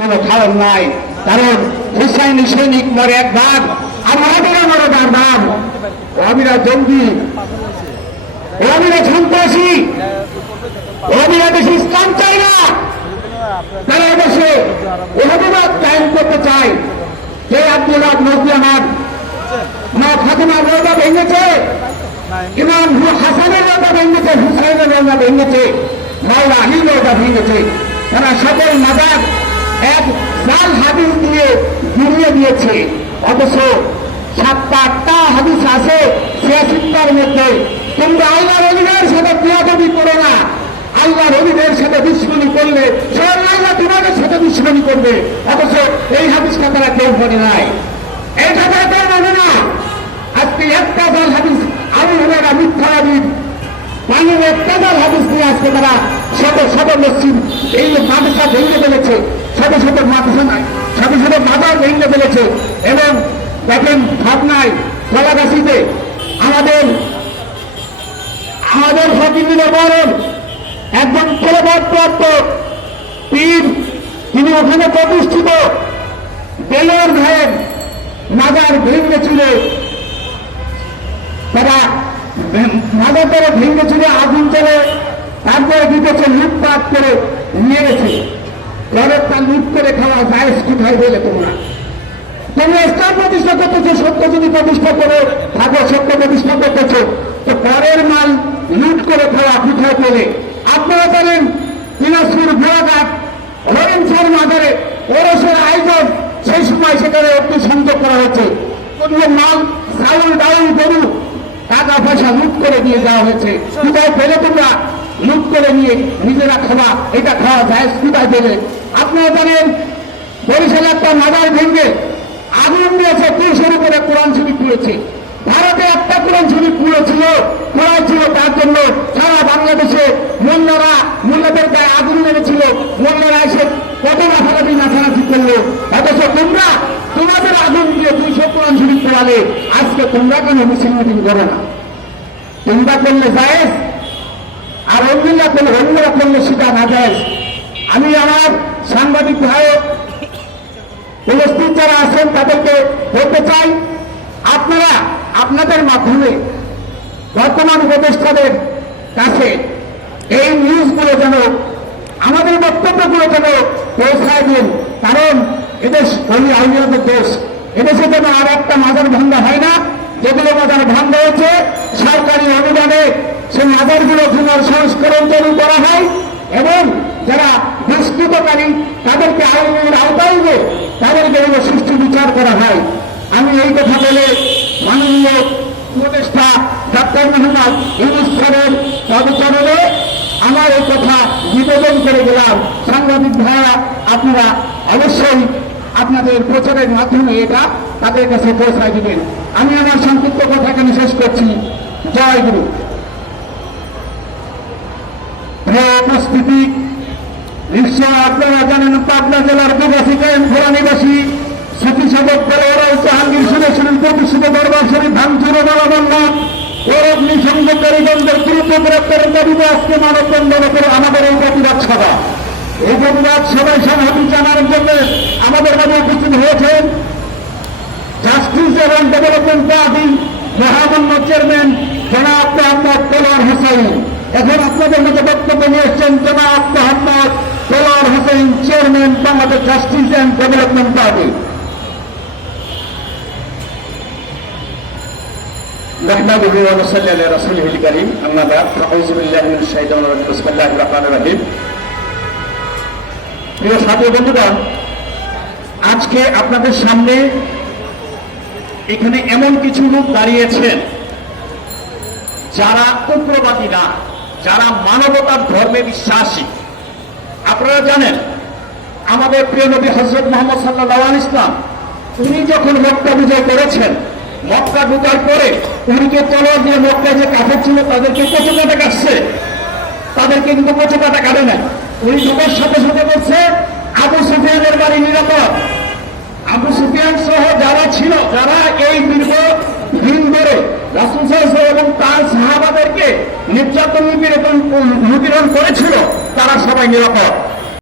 কোনো কারণ নাই। কারণ হুসাইনি সৈনিক মরে এক ভাগ আর অবিরা মরে ভাগ অবিরা জঙ্গি অবিরা সন্ত্রাসী অবিরা দেশে ইসলাম চাই না। তারা এদেশে অভিবাদ কায়েম করতে চায়। যে আব্দুল্লাহ নজরুল আমার মা ফাতেমার রোজা ভেঙেছে, ইমাম হাসানের রোজা ভেঙেছে, হুসাইনের রোজা ভেঙেছে, মাওলা আলীর রোজা ভেঙেছে। তারা সকল মাদার এক জাল হাদিস দিয়ে ঘুরিয়ে দিয়েছে। অথচ সাতটা আটটা হাদিস আছে সিয়াসিত্তার মধ্যে। তোমরা আল্লাহর অলিদের সাথে বিয়াদবি করো না। আল্লাহর অলিদের সাথে দুশ্মনী করলে, স্বয়ং আল্লাহ তোমাদের সাথে দুশ্মনী করবে। অথচ এই হাদিসটা তারা কেউ পড়ে নাই। এটা তারা কেউ মানে না। আজকে একটা দল হাদিস আমি হলেরা মিথ্যাবাদী পানির একটা দল হাদিস নিয়ে আজকে শত শত মাদার ভেঙে ফেলেছে এবং দেখেন ভাবনায় কলাগাছিতে আমাদের আমাদের ফকির বলেন একজন প্রবাদপ্রাপ্ত পীর, তিনি ওখানে প্রতিষ্ঠিত। বেলোর ভাইয়ের মাজার ভেঙে ছিল তারা মাজার দ্বারা ভেঙে ছিল আগুন চলে তারপরে দিতেছে লুটপাট করে নিয়ে গেছে। ঘরের লুট করে খাওয়া যায় কোথায় বলে তোমরা। তোমরা ইসলাম প্রতিষ্ঠা করতেছো, সত্য যদি প্রতিষ্ঠা করো থাকো সত্য প্রতিষ্ঠা করতেছো, তো পরের মাল লুট করে খাওয়া কোথায় পেলে? আপনারা জানেন, দিনাজপুর ঘোড়াঘাট হরিণছর মাজারে ওরসের আয়োজন, সেই সময় সেখানে একটি সংযোগ করা হয়েছে। কোন মাল চাউল ডাউল গরু, টাকা পয়সা লুট করে দিয়ে যাওয়া হয়েছে। কোথায় পেলে তোমরা? লুট করে নিয়ে নিজেরা খাওয়া, এটা খাওয়া যায় কোথায় পেলে? আপনারা জানেন বরিশালে একটা মাদার ভেঙে আগুন দিয়েছে তিনশোর উপরে কোরআন শরীফ পুড়েছে। ভারতে একটা কোরআন শরীফ পুড়েছিল, কোরআন ছিল তার জন্য সারা বাংলাদেশে মোল্লারা মোল্লাদের গায়ে আগুন মেরেছিল। মোল্লারা এসে কত লাফালাফি নাচানাচি করল। অথচ তোমরা তোমাদের আগুন দিয়ে দুইশো কোরআন শরীফ পড়ালে আজকে তোমরা কেন মিছিল মিটিং করো না। তোমরা করলে যায় আর অন্যরা করলে অন্যরা করলে সেটা না যায় আমি আমার সাংবাদিক ভাই উপস্থিত যারা আছেন তাদেরকে বলতে চাই, আপনারা আপনাদের মাধ্যমে বর্তমান উপদেষ্টাদের কাছে এই নিউজগুলো যেন, আমাদের বক্তব্যগুলো যেন পৌঁছায় দিন। কারণ এদেশ ওই আইনিয়তের দেশ এদেশে যেন আর একটা মাজার ভাঙ্গা হয় না, যেগুলো মাজার ভাঙ্গা হয়েছে, সরকারি অনুদানে সেই মাজারগুলো পুনর সংস্করণ তৈরি করা হয় এবং দুষ্কৃতকারী তাদেরকে আইনের আওতায় এনে তাদেরকে যেন সুষ্ঠু বিচার করা হয়। আমি এই কথা বলে মাননীয় উপদেষ্টা ডাক্তার মোহাম্মদ ইউনুস খানের পদচরণে আমার এই কথা নিবেদন করে গেলাম। সাংবাদিক ভাইয়া আপনারা অবশ্যই আপনাদের প্রচারের মাধ্যমে এটা তাদের কাছে পৌঁছায় দিবেন। আমি আমার সংক্ষিপ্ত কথা এখানে শেষ করছি। জয় গুরু। প্রিয় উপস্থিতি নিশ্চয় আপনারা জানেন পাবনা জেলার নিবাসী কায়েম ঘোড়া নিবাসী সতী সাধক বড়রাও জাহাঙ্গীর সুরেশ্বরীর প্রতিষ্ঠিত দরবার শরীফ ভাঙচুর বলাবন্ধা। ওর অগ্নি সংযোগকারীগণদের দ্রুত গ্রেপ্তারের দাবিতে আজকে মানব বন্ধন করে আমাদের এই প্রতিবাদ সভা। এই প্রতিবাদ সভায় সংহতি জানার জন্য আমাদের মাঝে উপস্থিত হয়েছেন জাস্টিস এবং ডেভেলপমেন্ট পার্টি মহামান্য চেয়ারম্যান জনাব মোহাম্মদ তোলার হোসেন এখন আপনাদের মধ্যে বক্তব্য নিয়ে এসছেন জনাব মোহাম্মদ তোলার Hossain chairman Bangladesh justice and development party نحمده ونصلي على رسوله الكريم أما بعد فأعوذ بالله من الشيطان الرجيم بسم الله الرحمن الرحيم প্রিয় সাথী বন্ধুগণ আজকে আপনাদের সামনে এখানে এমন কিছু লোক দাঁড়িয়েছেন যারা উগ্রবাদী না যারা মানবতার ধর্মে বিশ্বাসী, আপনারা জানেন, আমাদের প্রিয় নবী হজরত মোহাম্মদ সাল্লাহ ইসলাম উনি যখন মক্কা বিজয় করেছেন, মক্কা ঢুকার পরে উনিকে তলোয়ার দিয়ে মক্কা যে কাফের ছিল, তাদেরকে কচু কাটা কাটছে। তাদেরকে কিন্তু কচু কাটা কাটে না উনি ঢুকার সাথে সাথে বলছে, আবু সুফিয়ানের বাড়ি নিরাপদ। আবু সুফিয়ান সহ যারা ছিল, যারা এই দীর্ঘ দিন ধরে রাসুল সাহেব এবং তার সাহাবাদেরকে নির্যাতন নিপীড়ন করেছিল তারা সবাই নিরাপদ।